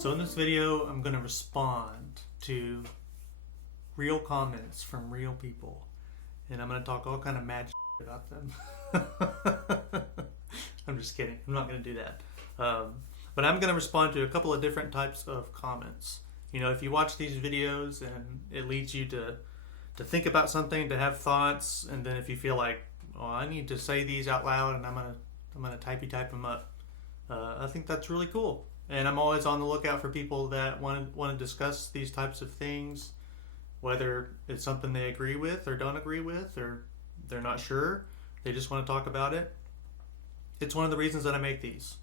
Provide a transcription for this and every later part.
So in this video, I'm going to respond to real comments from real people. And I'm going to talk all kind of mad shit about them. I'm just kidding. I'm not going to do that. But I'm going to respond to a couple of different types of comments. You know, if you watch these videos and it leads you to think about something, to have thoughts, and then if you feel like, oh, I need to say these out loud and I'm gonna type them up, I think that's really cool. And I'm always on the lookout for people that want to discuss these types of things, whether it's something they agree with or don't agree with, or they're not sure, they just want to talk about it. It's one of the reasons that I make these.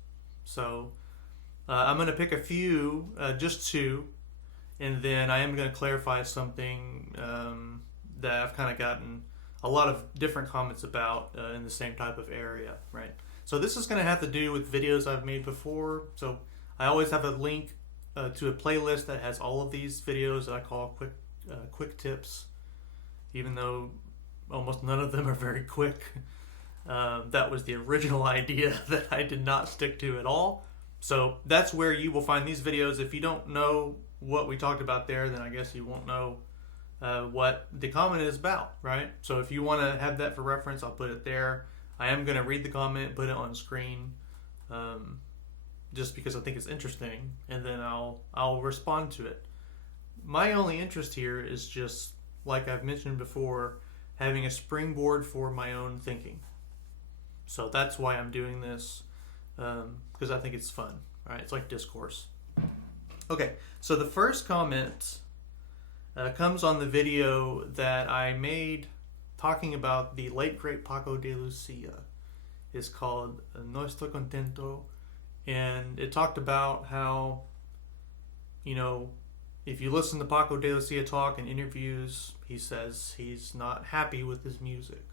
So I'm going to pick a few, just two, and then I am going to clarify something that I've kind of gotten a lot of different comments about in the same type of area, right? So this is going to have to do with videos I've made before. So I always have a link to a playlist that has all of these videos that I call quick tips, even though almost none of them are very quick. That was the original idea that I did not stick to at all. So that's where you will find these videos. If you don't know what we talked about there, then I guess you won't know what the comment is about, right? So if you want to have that for reference, I'll put it there. I am going to read the comment, put it on screen, just because I think it's interesting, and then I'll respond to it. My only interest here is just, like I've mentioned before, having a springboard for my own thinking. So that's why I'm doing this, because I think it's fun, right? It's like discourse. Okay, so the first comment comes on the video that I made talking about the late great Paco de Lucia. It's called No Estoy Contento, and it talked about how, you know, if you listen to Paco de Lucia talk in interviews, he says he's not happy with his music.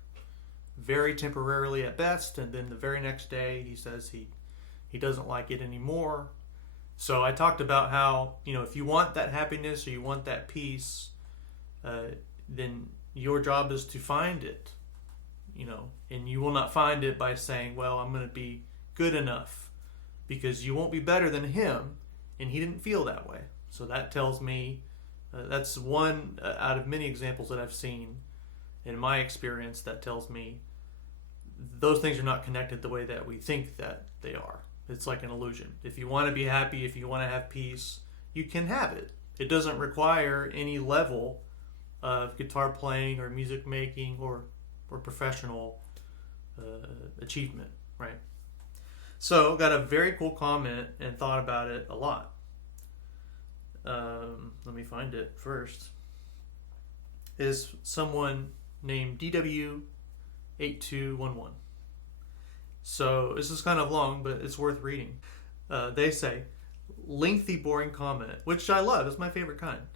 Very temporarily at best, and then the very next day he says he doesn't like it anymore. So I talked about how, you know, if you want that happiness or you want that peace, then your job is to find it, you know, and you will not find it by saying, well, I'm going to be good enough, because you won't be better than him, and he didn't feel that way. So that tells me, that's one out of many examples that I've seen in my experience that tells me those things are not connected the way that we think that they are. It's like an illusion. If you want to be happy, if you want to have peace, you can have it. It doesn't require any level of guitar playing or music making or professional achievement, right? So got a very cool comment and thought about it a lot. Let me find it first. Is someone named DW8211. So this is kind of long, but it's worth reading. They say, lengthy, boring comment, which I love. It's my favorite kind.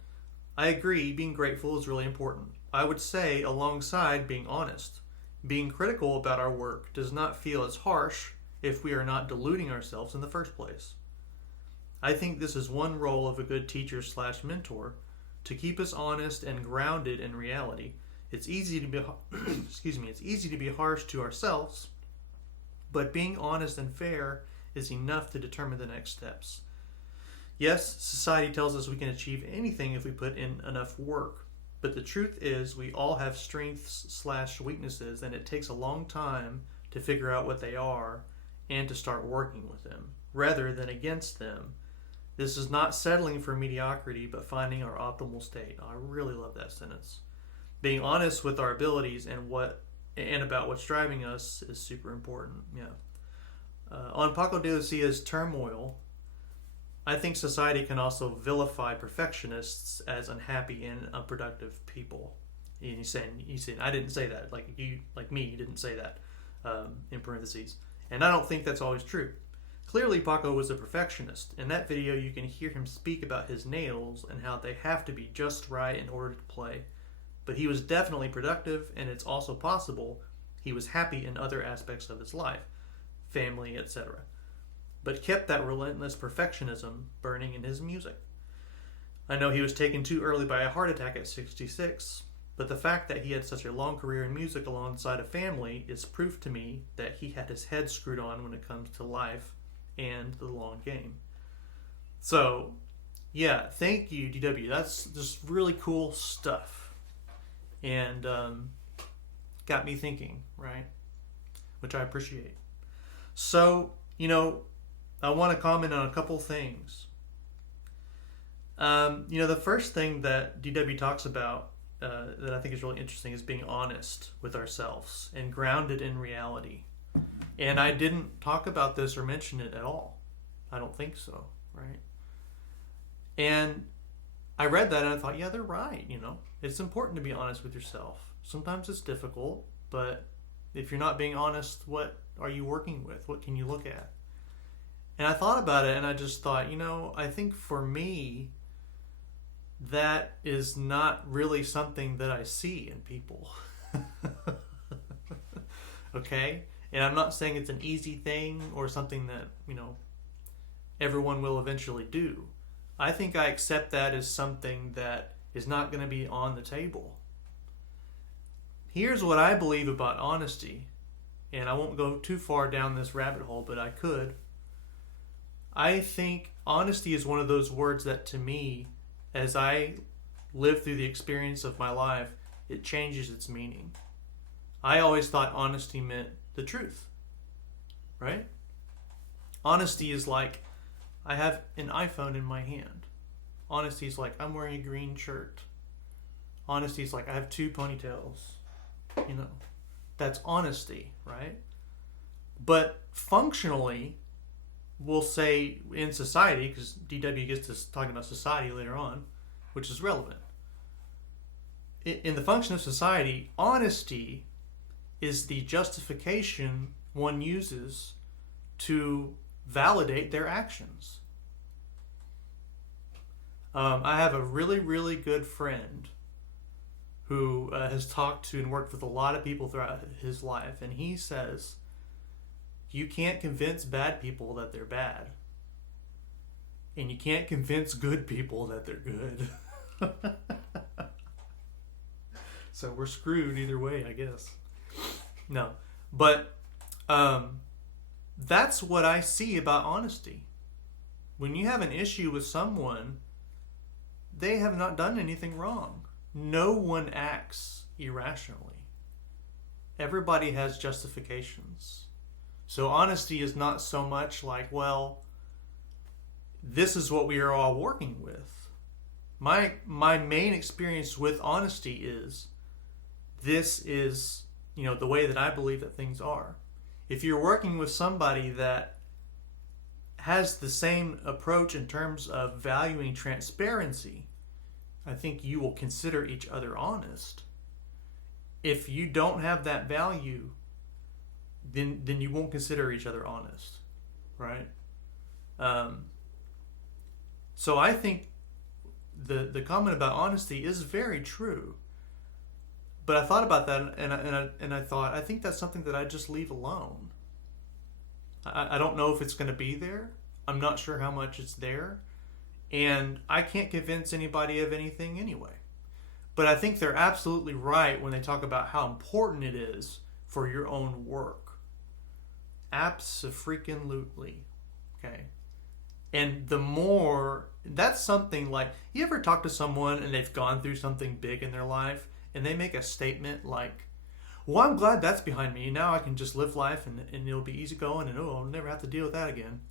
I agree, being grateful is really important. I would say alongside being honest. Being critical about our work does not feel as harsh if we are not deluding ourselves in the first place. I think this is one role of a good teacher / mentor, to keep us honest and grounded in reality. It's easy to be it's easy to be harsh to ourselves, but being honest and fair is enough to determine the next steps. Yes, society tells us we can achieve anything if we put in enough work, but the truth is we all have strengths / weaknesses, and it takes a long time to figure out what they are and to start working with them, rather than against them. This is not settling for mediocrity, but finding our optimal state. I really love that sentence. Being honest with our abilities and about what's driving us is super important. Yeah. On Paco de Lucia's Turmoil, I think society can also vilify perfectionists as unhappy and unproductive people. And he's saying, I didn't say that. Like you didn't say that, in parentheses. And I don't think that's always true. Clearly, Paco was a perfectionist. In that video, you can hear him speak about his nails and how they have to be just right in order to play. But he was definitely productive, and it's also possible he was happy in other aspects of his life, family, etc., but kept that relentless perfectionism burning in his music. I know he was taken too early by a heart attack at 66, but the fact that he had such a long career in music alongside a family is proof to me that he had his head screwed on when it comes to life and the long game. So, yeah, thank you, DW. That's just really cool stuff. And got me thinking, right? Which I appreciate. So, I want to comment on a couple things. The first thing that DW talks about that I think is really interesting is being honest with ourselves and grounded in reality. And I didn't talk about this or mention it at all. I don't think so, right? And I read that and I thought, yeah, they're right. It's important to be honest with yourself. Sometimes it's difficult, but if you're not being honest, what are you working with? What can you look at? And I thought about it and I just thought, I think for me, that is not really something that I see in people. Okay? And I'm not saying it's an easy thing or something that, everyone will eventually do. I think I accept that as something that is not going to be on the table. Here's what I believe about honesty, and I won't go too far down this rabbit hole, but I could. I think honesty is one of those words that, to me, as I live through the experience of my life, it changes its meaning. I always thought honesty meant the truth, right? Honesty is like, I have an iPhone in my hand. Honesty is like, I'm wearing a green shirt. Honesty is like, I have 2 ponytails. That's honesty, right? But functionally, we'll say in society, because DW gets to talking about society later on, which is relevant. In the function of society, honesty is the justification one uses to validate their actions. I have a really, really good friend who has talked to and worked with a lot of people throughout his life, and he says, you can't convince bad people that they're bad. And you can't convince good people that they're good. So we're screwed either way, I guess. No. But that's what I see about honesty. When you have an issue with someone, they have not done anything wrong. No one acts irrationally. Everybody has justifications. So honesty is not so much like, well, this is what we are all working with. My main experience with honesty is, this is, the way that I believe that things are. If you're working with somebody that has the same approach in terms of valuing transparency, I think you will consider each other honest. If you don't have that value, then you won't consider each other honest, right? So I think the comment about honesty is very true. But I thought about that, and I thought, I think that's something that I just leave alone. I don't know if it's going to be there. I'm not sure how much it's there. And I can't convince anybody of anything anyway. But I think they're absolutely right when they talk about how important it is for your own work. Abso-freaking-lutely. Okay. And the more, that's something like, you ever talk to someone and they've gone through something big in their life and they make a statement like, well, I'm glad that's behind me. Now I can just live life and it'll be easy going and I'll never have to deal with that again.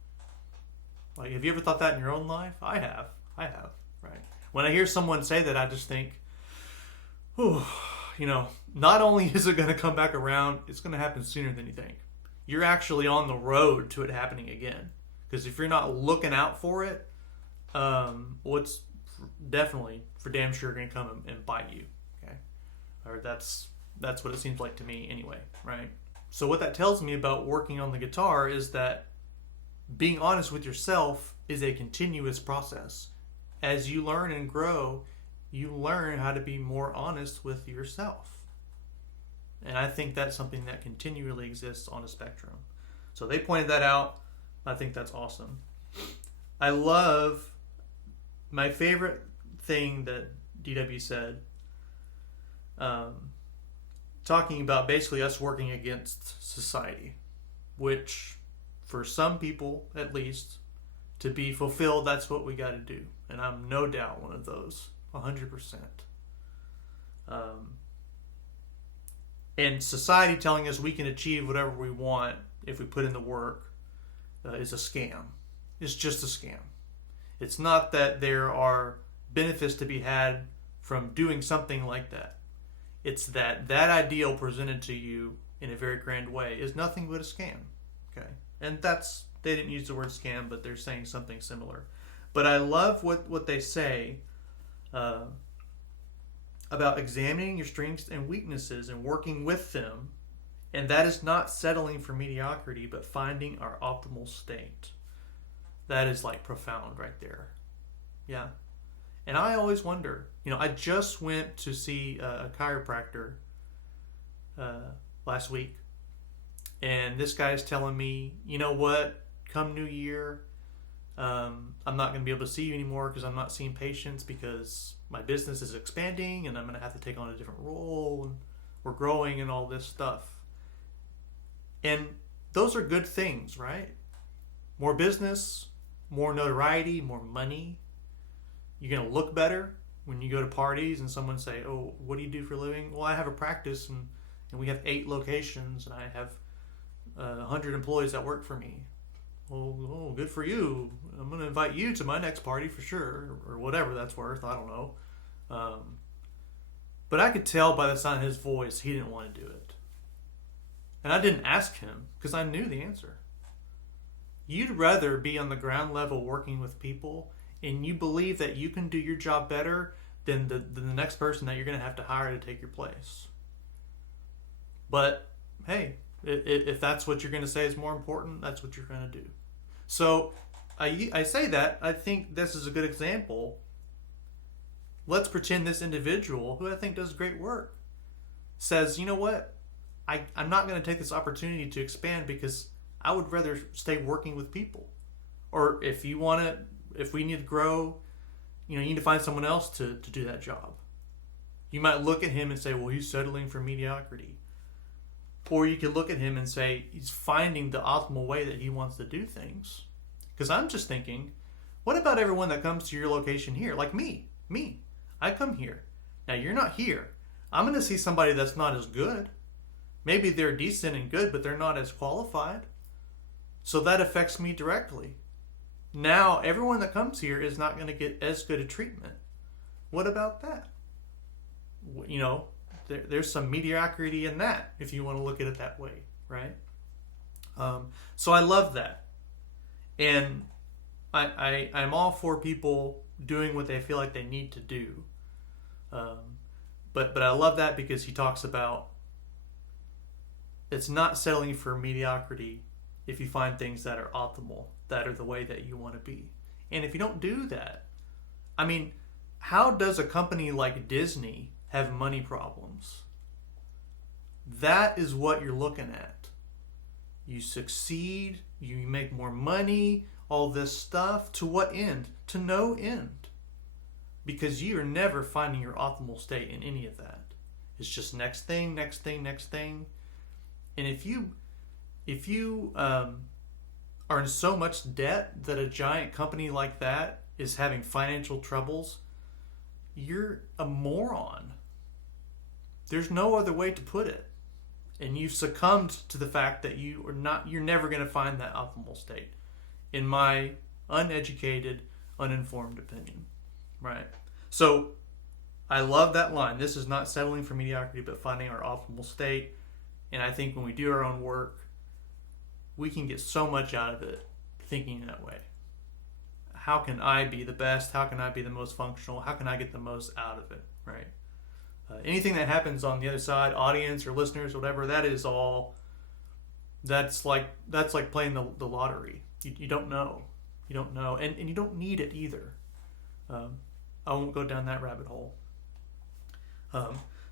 Like, have you ever thought that in your own life? I have, right? When I hear someone say that, I just think, oh, not only is it going to come back around, it's going to happen sooner than you think. You're actually on the road to it happening again. Because if you're not looking out for it, it's definitely, for damn sure, going to come and bite you. Okay, or that's what it seems like to me anyway, right? So what that tells me about working on the guitar is that being honest with yourself is a continuous process. As you learn and grow, you learn how to be more honest with yourself. And I think that's something that continually exists on a spectrum. So they pointed that out. I think that's awesome. I love, my favorite thing that DW said, talking about basically us working against society, which for some people at least To be fulfilled, that's what we got to do. And I'm no doubt one of those, 100%. And society telling us we can achieve whatever we want if we put in the work is a scam. It's just a scam. It's not that there are benefits to be had from doing something like that. It's that ideal presented to you in a very grand way is nothing but a scam. Okay? And they didn't use the word scam, but they're saying something similar. But I love what they say about examining your strengths and weaknesses and working with them. And that is not settling for mediocrity, but finding our optimal state. That is like profound right there. Yeah. And I always wonder, I just went to see a chiropractor last week. And this guy's telling me, you know what, come New Year, I'm not going to be able to see you anymore because I'm not seeing patients because my business is expanding and I'm going to have to take on a different role and we're growing and all this stuff. And those are good things, right? More business, more notoriety, more money. You're going to look better when you go to parties and someone say, oh, what do you do for a living? Well, I have a practice and we have 8 locations and I have 100 employees that work for me. Oh, good for you. I'm going to invite you to my next party for sure, or whatever that's worth. I don't know. But I could tell by the sound of his voice he didn't want to do it. And I didn't ask him because I knew the answer. You'd rather be on the ground level working with people and you believe that you can do your job better than the next person that you're going to have to hire to take your place. But hey, if that's what you're going to say is more important, that's what you're going to do. So I say that, I think this is a good example. Let's pretend this individual, who I think does great work, says, you know what, I'm not going to take this opportunity to expand because I would rather stay working with people. Or if we need to grow, you need to find someone else to do that job. You might look at him and say, well, he's settling for mediocrity. Or you could look at him and say, he's finding the optimal way that he wants to do things. Because I'm just thinking, what about everyone that comes to your location here? Like me. I come here. Now, you're not here. I'm going to see somebody that's not as good. Maybe they're decent and good, but they're not as qualified. So that affects me directly. Now, everyone that comes here is not going to get as good a treatment. What about that? There's some mediocrity in that, if you want to look at it that way, right? So I love that. And I'm all for people doing what they feel like they need to do. But I love that because he talks about it's not settling for mediocrity if you find things that are optimal, that are the way that you want to be. And if you don't do that, how does a company like Disney have money problems? That is what you're looking at. You succeed, you make more money, all this stuff. To what end? To no end. Because you are never finding your optimal state in any of that. It's just next thing, next thing, next thing. And if you are in so much debt that a giant company like that is having financial troubles, you're a moron. There's no other way to put it. And you've succumbed to the fact that you're never going to find that optimal state, in my uneducated, uninformed opinion. Right? So I love that line. This is not settling for mediocrity, but finding our optimal state. And I think when we do our own work, we can get so much out of it thinking that way. How can I be the best? How can I be the most functional? How can I get the most out of it? Right? Anything that happens on the other side, audience or listeners, whatever, that's like playing the lottery. You don't know. And you don't need it either. I won't go down that rabbit hole.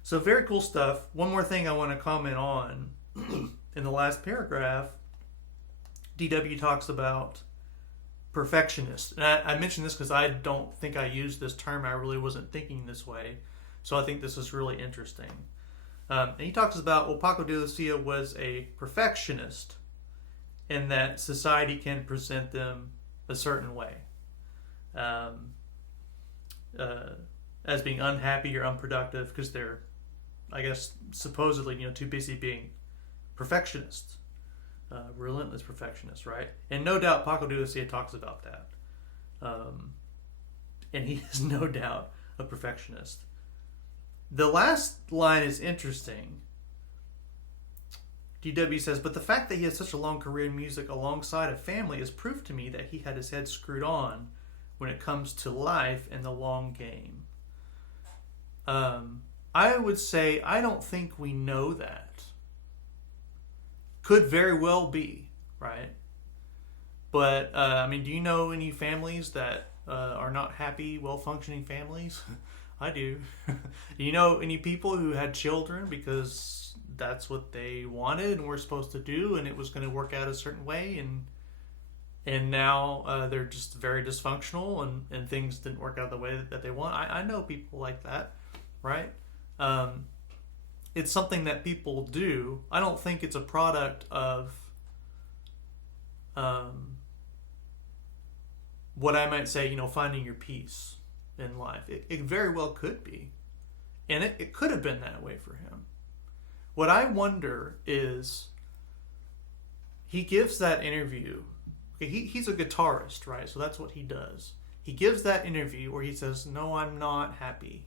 So very cool stuff. One more thing I want to comment on. In the last paragraph, DW talks about perfectionist. And I mentioned this because I don't think I used this term. I really wasn't thinking this way. So I think this is really interesting. And he talks about, Paco de Lucia was a perfectionist, and that society can present them a certain way, um, as being unhappy or unproductive because they're, I guess, supposedly, too busy being perfectionists, relentless perfectionists, right? And no doubt Paco de Lucia talks about that. And he is no doubt a perfectionist. The last line is interesting. DW says, but the fact that he has such a long career in music alongside a family is proof to me that he had his head screwed on when it comes to life and the long game. I would say I don't think we know that. Could very well be, right? But, do you know any families that are not happy, well-functioning families? I do. Do you know any people who had children because that's what they wanted and were supposed to do, and it was going to work out a certain way, and now they're just very dysfunctional, and things didn't work out the way that they want? I know people like that, right? It's something that people do. I don't think it's a product of what I might say, finding your peace in life. It very well could be. And it could have been that way for him. What I wonder is, he gives that interview. Okay, he's a guitarist, right? So that's what he does. He gives that interview where he says, no, I'm not happy.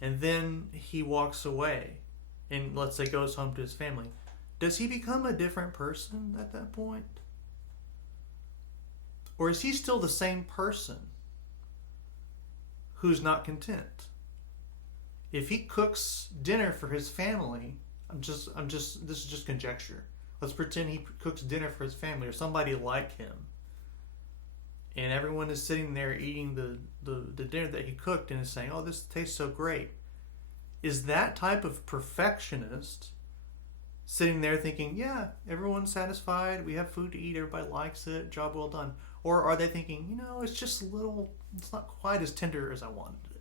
And then he walks away and, let's say, goes home to his family. Does he become a different person at that point? Or is he still the same person who's not content? If he cooks dinner for his family, this is just conjecture. Let's pretend he cooks dinner for his family or somebody like him, and everyone is sitting there eating the dinner that he cooked and is saying, oh, this tastes so great. Is that type of perfectionist sitting there thinking, yeah, everyone's satisfied, we have food to eat, everybody likes it, job well done? Or are they thinking, it's just it's not quite as tender as I wanted it.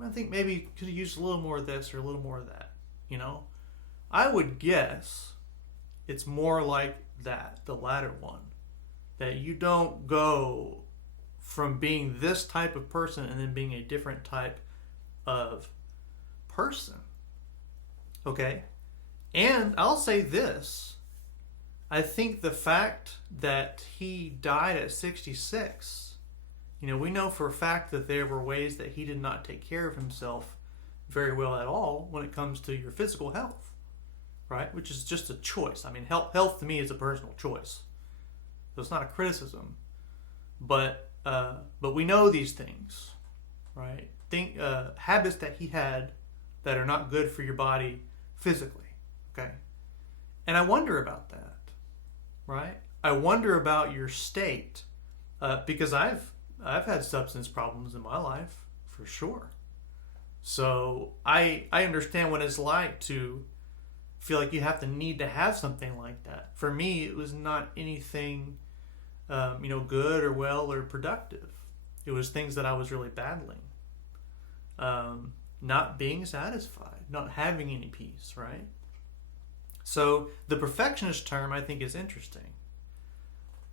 I think maybe could have used a little more of this or a little more of that, I would guess it's more like that, the latter one. That you don't go from being this type of person and then being a different type of person. Okay? And I'll say this. I think the fact that he died at 66, we know for a fact that there were ways that he did not take care of himself very well at all when it comes to your physical health, right? Which is just a choice. Health to me is a personal choice. So it's not a criticism. But we know these things, right? Habits that he had that are not good for your body physically, okay? And I wonder about that, right? I wonder about your state, because I've had substance problems in my life, for sure. So I understand what it's like to feel like you have to need to have something like that. For me, it was not anything, good or well or productive. It was things that I was really battling. Not being satisfied, not having any peace, right? So the perfectionist term, I think, is interesting.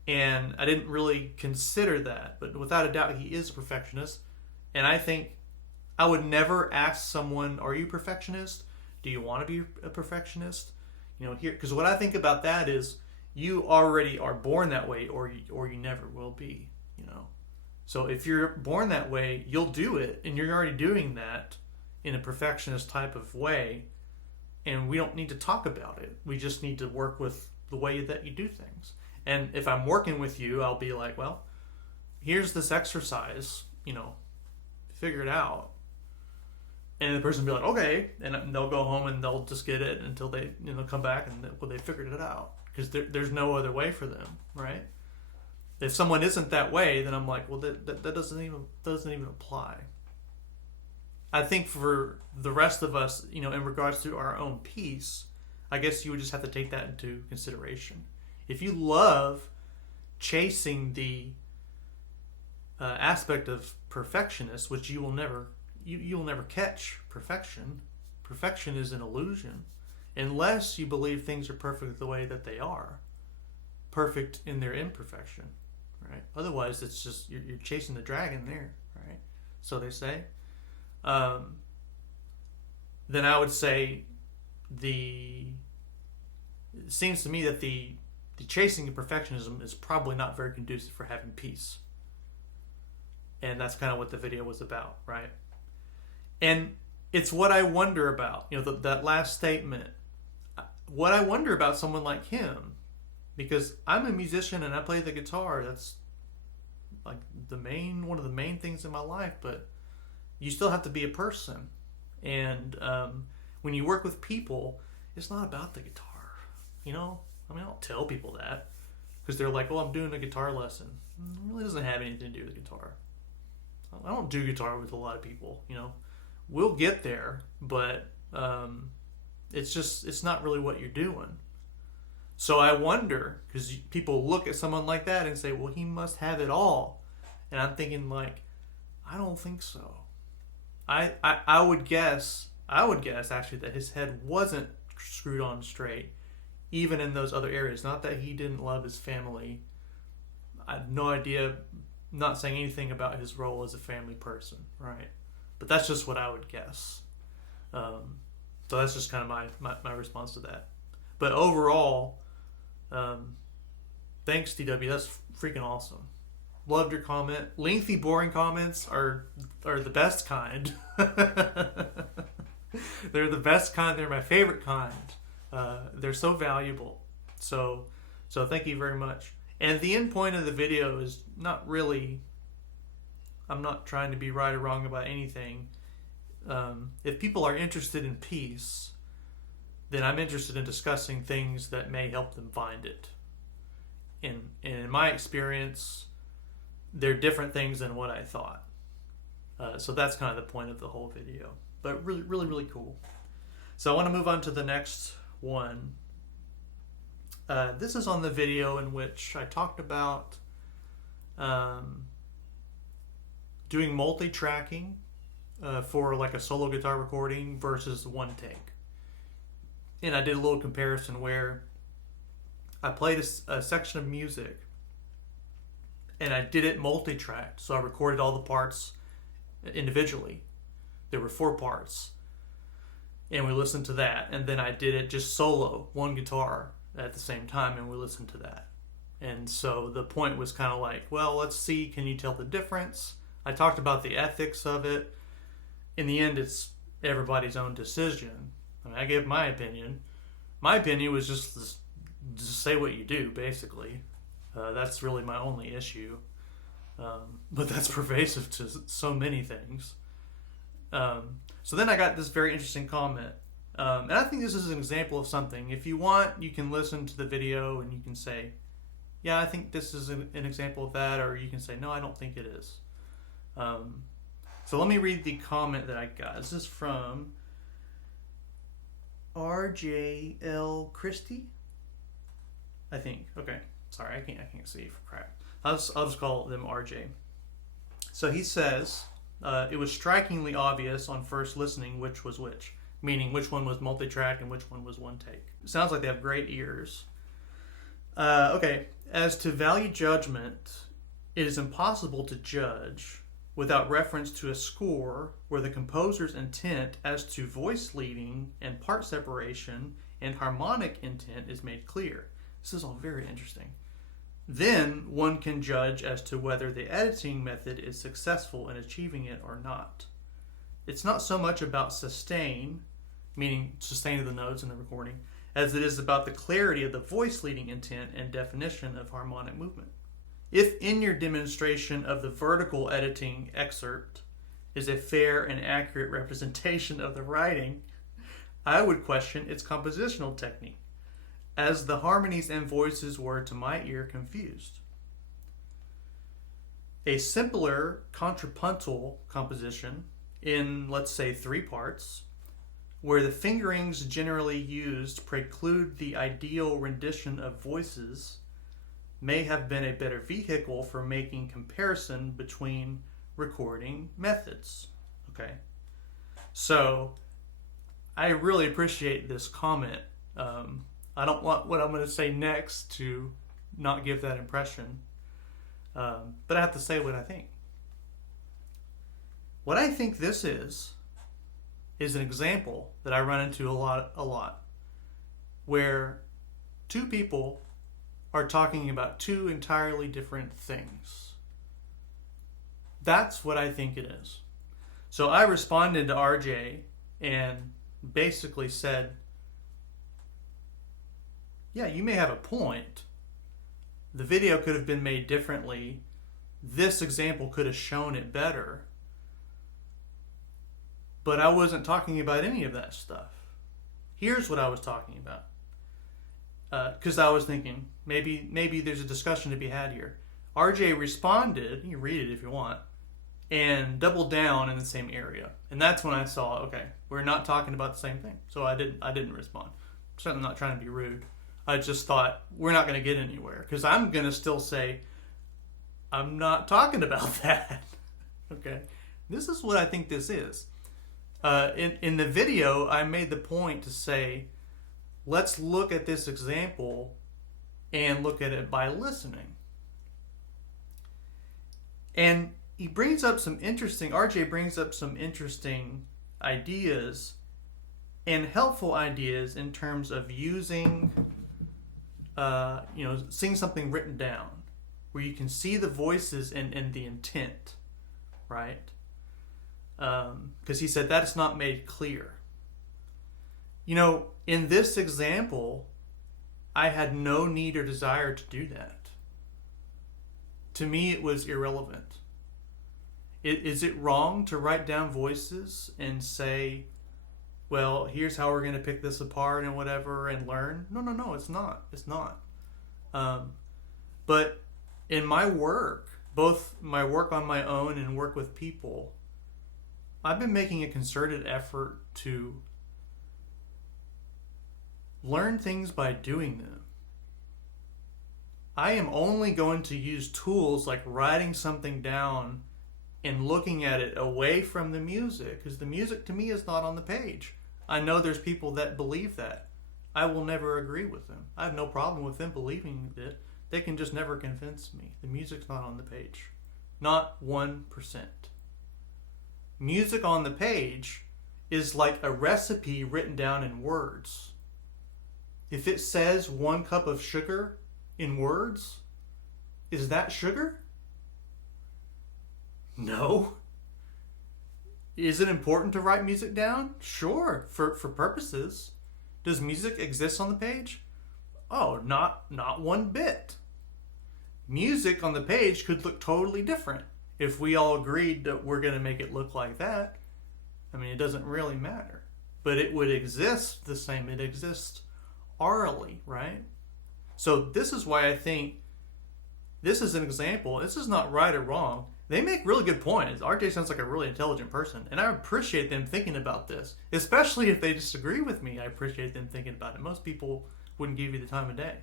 And I didn't really consider that, but without a doubt, he is a perfectionist. And I think I would never ask someone, are you a perfectionist? Do you want to be a perfectionist? Here, because what I think about that is you already are born that way, or you never will be, So if you're born that way, you'll do it, and you're already doing that in a perfectionist type of way, and we don't need to talk about it. We just need to work with the way that you do things. And if I'm working with you, I'll be like, well, here's this exercise, figure it out. And the person will be like, okay, and they'll go home and they'll just get it until they come back and they figured it out, because there's no other way for them, right? If someone isn't that way, then I'm like, well, that doesn't even apply. I think for the rest of us, in regards to our own peace, I guess you would just have to take that into consideration. If you love chasing the aspect of perfectionist, which you will never catch perfection. Perfection is an illusion, unless you believe things are perfect the way that they are, perfect in their imperfection, right? Otherwise, it's just you're chasing the dragon there, right? So they say. Then I would say it seems to me that the chasing of perfectionism is probably not very conducive for having peace. And that's kind of what the video was about, right? And it's what I wonder about, that last statement. What I wonder about someone like him, because I'm a musician and I play the guitar. That's like one of the main things in my life, but you still have to be a person. And when you work with people, it's not about the guitar, I don't tell people that because they're like, oh, I'm doing a guitar lesson. It really doesn't have anything to do with guitar. I don't do guitar with a lot of people, We'll get there, but it's not really what you're doing. So I wonder, because people look at someone like that and say, well, he must have it all. And I'm thinking, like, I don't think so. I would guess actually that his head wasn't screwed on straight, even in those other areas. Not that he didn't love his family. I have no idea, not saying anything about his role as a family person, right? But that's just what I would guess. So that's just kind of my response to that. But overall, thanks, DW. That's freaking awesome. Loved your comment. Lengthy, boring comments are the best kind. They're the best kind. They're my favorite kind. They're so valuable. So thank you very much. And the end point of the video is not really, I'm not trying to be right or wrong about anything. If people are interested in peace, then I'm interested in discussing things that may help them find it. And in my experience, they're different things than what I thought. So that's kind of the point of the whole video. But really, really, really cool. So I want to move on to the next one. This is on the video in which I talked about doing multi-tracking for like a solo guitar recording versus one take. And I did a little comparison where I played a section of music and I did it multi-tracked. So I recorded all the parts individually. There were 4 parts. And we listened to that. And then I did it just solo, one guitar at the same time, and we listened to that. And so the point was kind of like, well, let's see, can you tell the difference? I talked about the ethics of it. In the end, it's everybody's own decision. I mean, I gave my opinion. My opinion was just say what you do, basically. That's really my only issue. But that's pervasive to so many things. So then I got this very interesting comment. And I think this is an example of something. If you want, you can listen to the video and you can say, yeah, I think this is an example of that. Or you can say, no, I don't think it is. So let me read the comment that I got. This is from RJL Christie, I think. Okay, sorry, I can't see for crap. I'll just call them RJ. So he says, it was strikingly obvious on first listening which was which, meaning which one was multi-track and which one was one take. It sounds like they have great ears. Okay, as to value judgment, it is impossible to judge without reference to a score where the composer's intent as to voice leading and part separation and harmonic intent is made clear. This is all very interesting. Then one can judge as to whether the editing method is successful in achieving it or not. It's not so much about sustain, meaning sustain of the notes in the recording, as it is about the clarity of the voice leading intent and definition of harmonic movement. If in your demonstration of the vertical editing excerpt is a fair and accurate representation of the writing, I would question its compositional technique, as the harmonies and voices were to my ear confused. A simpler contrapuntal composition in, let's say, 3 parts, where the fingerings generally used preclude the ideal rendition of voices, may have been a better vehicle for making comparison between recording methods. Okay, so I really appreciate this comment. I don't want what I'm going to say next to not give that impression. But I have to say what I think. What I think this is an example that I run into a lot, where two people are talking about two entirely different things. That's what I think it is. So I responded to RJ and basically said, yeah, you may have a point. The video could have been made differently. This example could have shown it better. But I wasn't talking about any of that stuff. Here's what I was talking about. Because I was thinking, maybe there's a discussion to be had here. RJ responded, you can read it if you want, and doubled down in the same area. And that's when I saw, okay, we're not talking about the same thing. So I didn't respond. I'm certainly not trying to be rude. I just thought, we're not going to get anywhere. Because I'm going to still say, I'm not talking about that. Okay? This is what I think this is. In the video, I made the point to say, let's look at this example and look at it by listening. And RJ brings up some interesting ideas and helpful ideas in terms of using, seeing something written down where you can see the voices and the intent, right? Because he said that is not made clear. In this example, I had no need or desire to do that. To me, it was irrelevant. Is it wrong to write down voices and say, well, here's how we're going to pick this apart and whatever and learn? No, it's not. It's not. But in my work, both my work on my own and work with people, I've been making a concerted effort to learn things by doing them. I am only going to use tools like writing something down and looking at it away from the music, because the music to me is not on the page. I know there's people that believe that. I will never agree with them. I have no problem with them believing it. They can just never convince me. The music's not on the page. Not 1%. Music on the page is like a recipe written down in words. If it says 1 cup of sugar in words, is that sugar? No. Is it important to write music down? Sure, for purposes. Does music exist on the page? Oh, not one bit. Music on the page could look totally different. If we all agreed that we're going to make it look like that, I mean, it doesn't really matter. But it would exist the same. It exists orally, right? So this is why I think this is an example. This is not right or wrong. They make really good points. RJ sounds like a really intelligent person, and I appreciate them thinking about this, especially if they disagree with me. I appreciate them thinking about it. Most people wouldn't give you the time of day.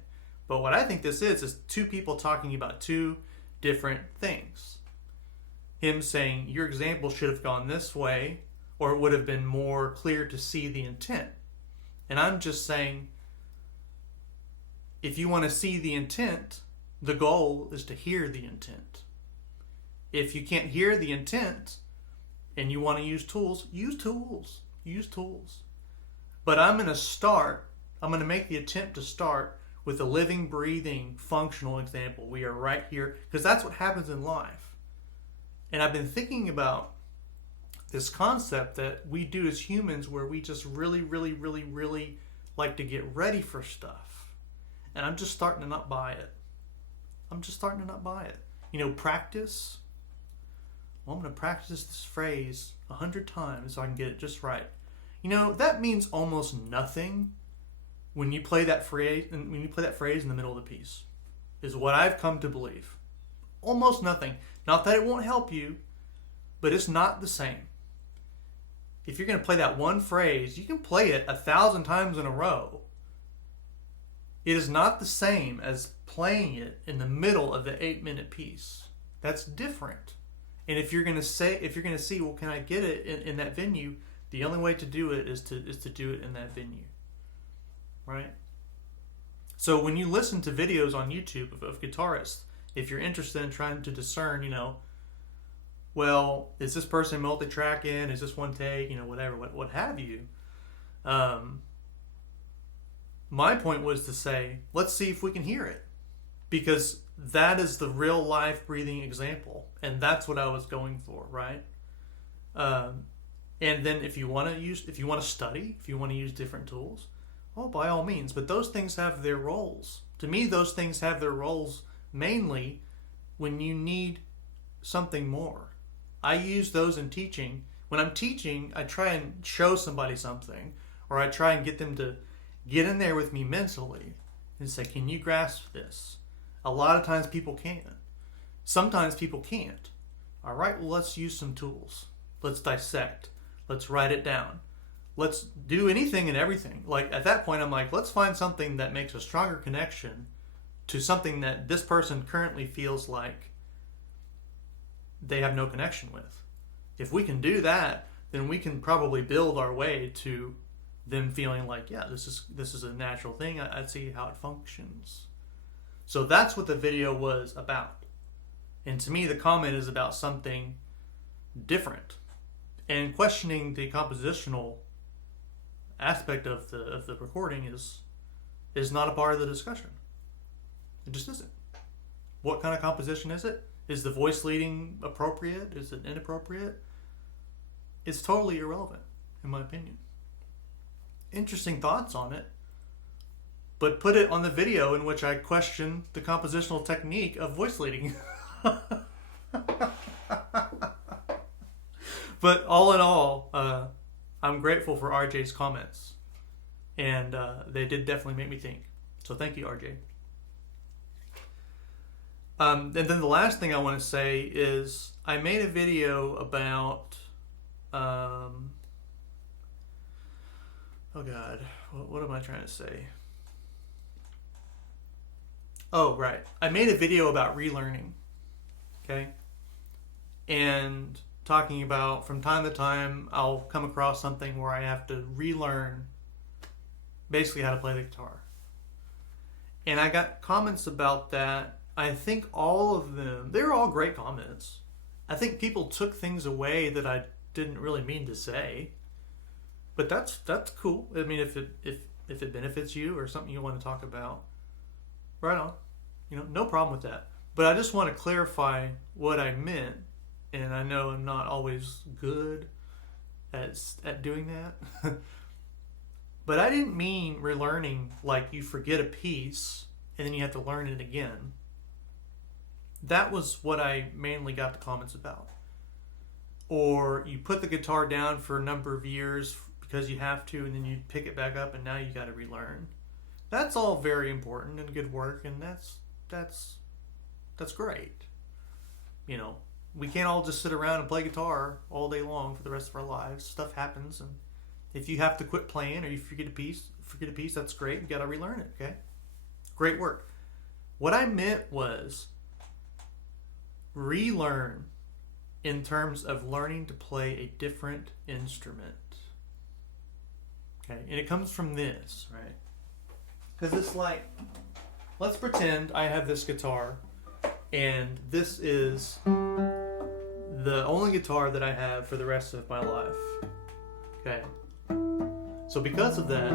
But what I think this is two people talking about two different things. Him saying, your example should have gone this way, or it would have been more clear to see the intent. And I'm just saying, if you want to see the intent, the goal is to hear the intent. If you can't hear the intent and you want to use tools, use tools. Use tools. But I'm going to make the attempt to start with a living, breathing, functional example. We are right here, because that's what happens in life. And I've been thinking about this concept that we do as humans where we just really, really, really, really like to get ready for stuff. And I'm just starting to not buy it. Practice. Well, I'm going to practice this phrase 100 times so I can get it just right. That means almost nothing when you play that phrase in the middle of the piece, is what I've come to believe. Almost nothing. Not that it won't help you, but it's not the same. If you're going to play that one phrase, you can play it 1,000 times in a row. It is not the same as playing it in the middle of the 8-minute piece. That's different. And if you're going to see, well, can I get it in that venue? The only way to do it is to do it in that venue, right? So when you listen to videos on YouTube of guitarists, if you're interested in trying to discern, you know, well, is this person multi-tracking? Is this one take? You know, whatever, what have you. My point was to say, let's see if we can hear it. Because that is the real life breathing example. And that's what I was going for, right? And then if you want to study, if you want to use different tools, well, by all means. But those things have their roles. To me, those things have their roles mainly when you need something more. I use those in teaching. When I'm teaching, I try and show somebody something, or I try and get them to get in there with me mentally and say, can you grasp this? A lot of times people can. Sometimes people can't. All right, well, let's use some tools. Let's dissect. Let's write it down. Let's do anything and everything. Like at that point, I'm like, let's find something that makes a stronger connection to something that this person currently feels like they have no connection with. If we can do that, then we can probably build our way to them feeling like, yeah, this is a natural thing. I see how it functions. So that's what the video was about. And to me, the comment is about something different. And questioning the compositional aspect of the recording is not a part of the discussion. It just isn't. What kind of composition is it? Is the voice leading appropriate? Is it inappropriate? It's totally irrelevant, in my opinion. Interesting thoughts on it, but put it on the video in which I question the compositional technique of voice leading. But all in all, I'm grateful for RJ's comments, and they did definitely make me think. So thank you, RJ. And then the last thing I want to say is I made a video about, oh God, what am I trying to say? Oh, right. I made a video about relearning, okay? And talking about from time to time, I'll come across something where I have to relearn basically how to play the guitar. And I got comments about that. I think all of them, they were all great comments. I think people took things away that I didn't really mean to say. But that's cool. I mean, if it benefits you or something you want to talk about, right on. You know, no problem with that. But I just want to clarify what I meant, and I know I'm not always good at doing that. But I didn't mean relearning like you forget a piece and then you have to learn it again. That was what I mainly got the comments about. Or you put the guitar down for a number of years because you have to, and then you pick it back up and now you got to relearn. That's all very important and good work, and that's great. You know, we can't all just sit around and play guitar all day long for the rest of our lives. Stuff happens, and if you have to quit playing or you forget a piece, that's great. You got to relearn it, okay? Great work. What I meant was relearn in terms of learning to play a different instrument. Okay, and it comes from this, right? Because it's like, let's pretend I have this guitar, and this is the only guitar that I have for the rest of my life. Okay. So because of that,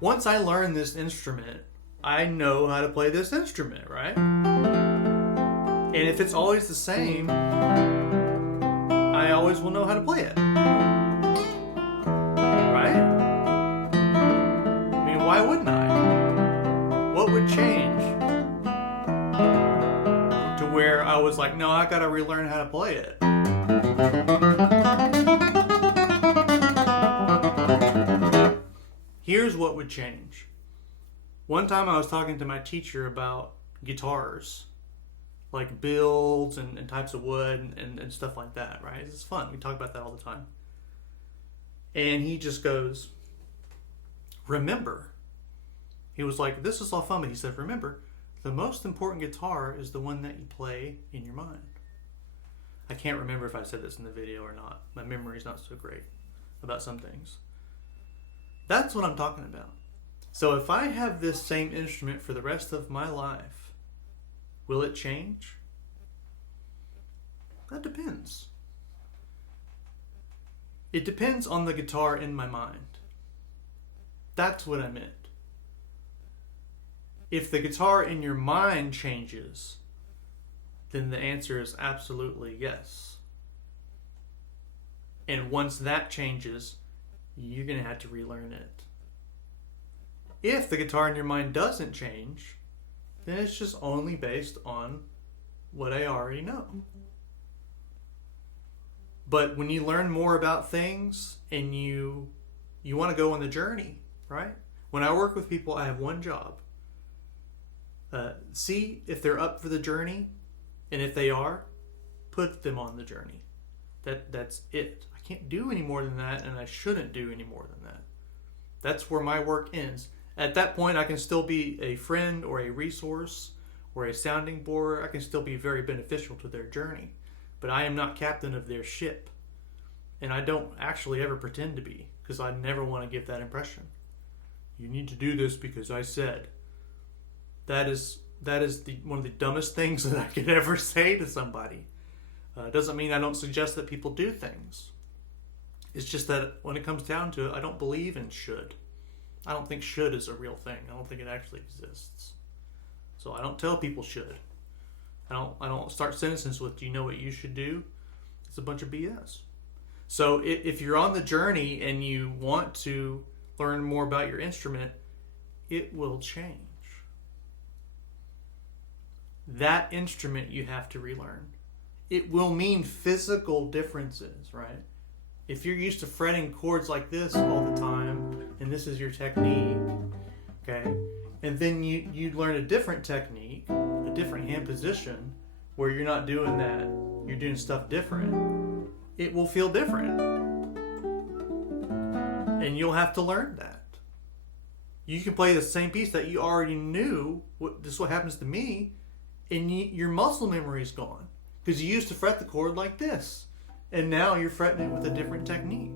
once I learn this instrument, I know how to play this instrument, right? And if it's always the same, I always will know how to play it. Right? I mean, why wouldn't I? What would change to where I was like, no, I gotta relearn how to play it? Here's what would change. One time I was talking to my teacher about guitars, like builds and types of wood and stuff like that, right? It's fun. We talk about that all the time. And he just goes, remember. He was like, this is all fun, but he said, remember, the most important guitar is the one that you play in your mind. I can't remember if I said this in the video or not. My memory's not so great about some things. That's what I'm talking about. So if I have this same instrument for the rest of my life, Will it change? That depends. It depends on the guitar in my mind. That's what I meant. If the guitar in your mind changes, then the answer is absolutely yes. And once that changes, you're going to have to relearn it. If the guitar in your mind doesn't change, then it's just only based on what I already know. But when you learn more about things and you want to go on the journey, right? When I work with people, I have one job. See if they're up for the journey, and if they are, put them on the journey. That's it. I can't do any more than that, and I shouldn't do any more than that. That's where my work ends. At that point, I can still be a friend or a resource or a sounding board. I can still be very beneficial to their journey. But I am not captain of their ship. And I don't actually ever pretend to be, because I never want to give that impression. You need to do this because I said. That is one of the dumbest things that I could ever say to somebody. Doesn't mean I don't suggest that people do things. It's just that when it comes down to it, I don't believe in should. I don't think should is a real thing. I don't think it actually exists. So I don't tell people should. I don't start sentences with, do you know what you should do? It's a bunch of BS. So if you're on the journey and you want to learn more about your instrument, it will change. That instrument you have to relearn. It will mean physical differences, right? If you're used to fretting chords like this all the time, and this is your technique, okay, and then you learn a different technique, a different hand position, where you're not doing that, you're doing stuff different, it will feel different. And you'll have to learn that. You can play the same piece that you already knew, this is what happens to me, and your muscle memory is gone. Because you used to fret the chord like this. And now you're fretting it with a different technique.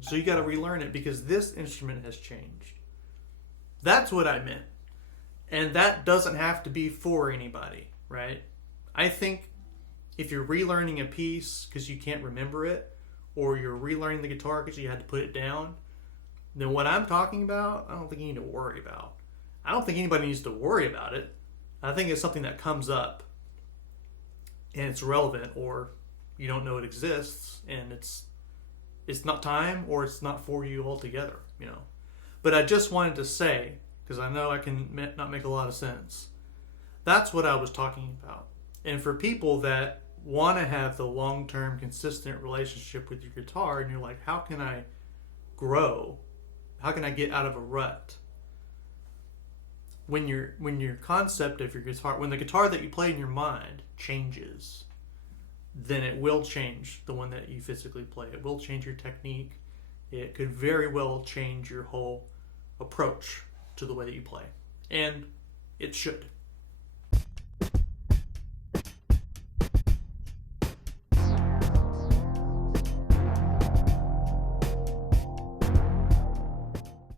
So you got to relearn it because this instrument has changed. That's what I meant. And that doesn't have to be for anybody, right? I think if you're relearning a piece because you can't remember it, or you're relearning the guitar because you had to put it down, then what I'm talking about, I don't think you need to worry about. I don't think anybody needs to worry about it. I think it's something that comes up and it's relevant, or you don't know it exists and it's not time, or it's not for you altogether, you know. But I just wanted to say, because I know I can not make a lot of sense, that's what I was talking about. And for people that want to have the long-term consistent relationship with your guitar, and you're like, how can I grow? How can I get out of a rut? When your concept of your guitar, when the guitar that you play in your mind changes, then it will change the one that you physically play. It will change your technique. It could very well change your whole approach to the way that you play. And it should.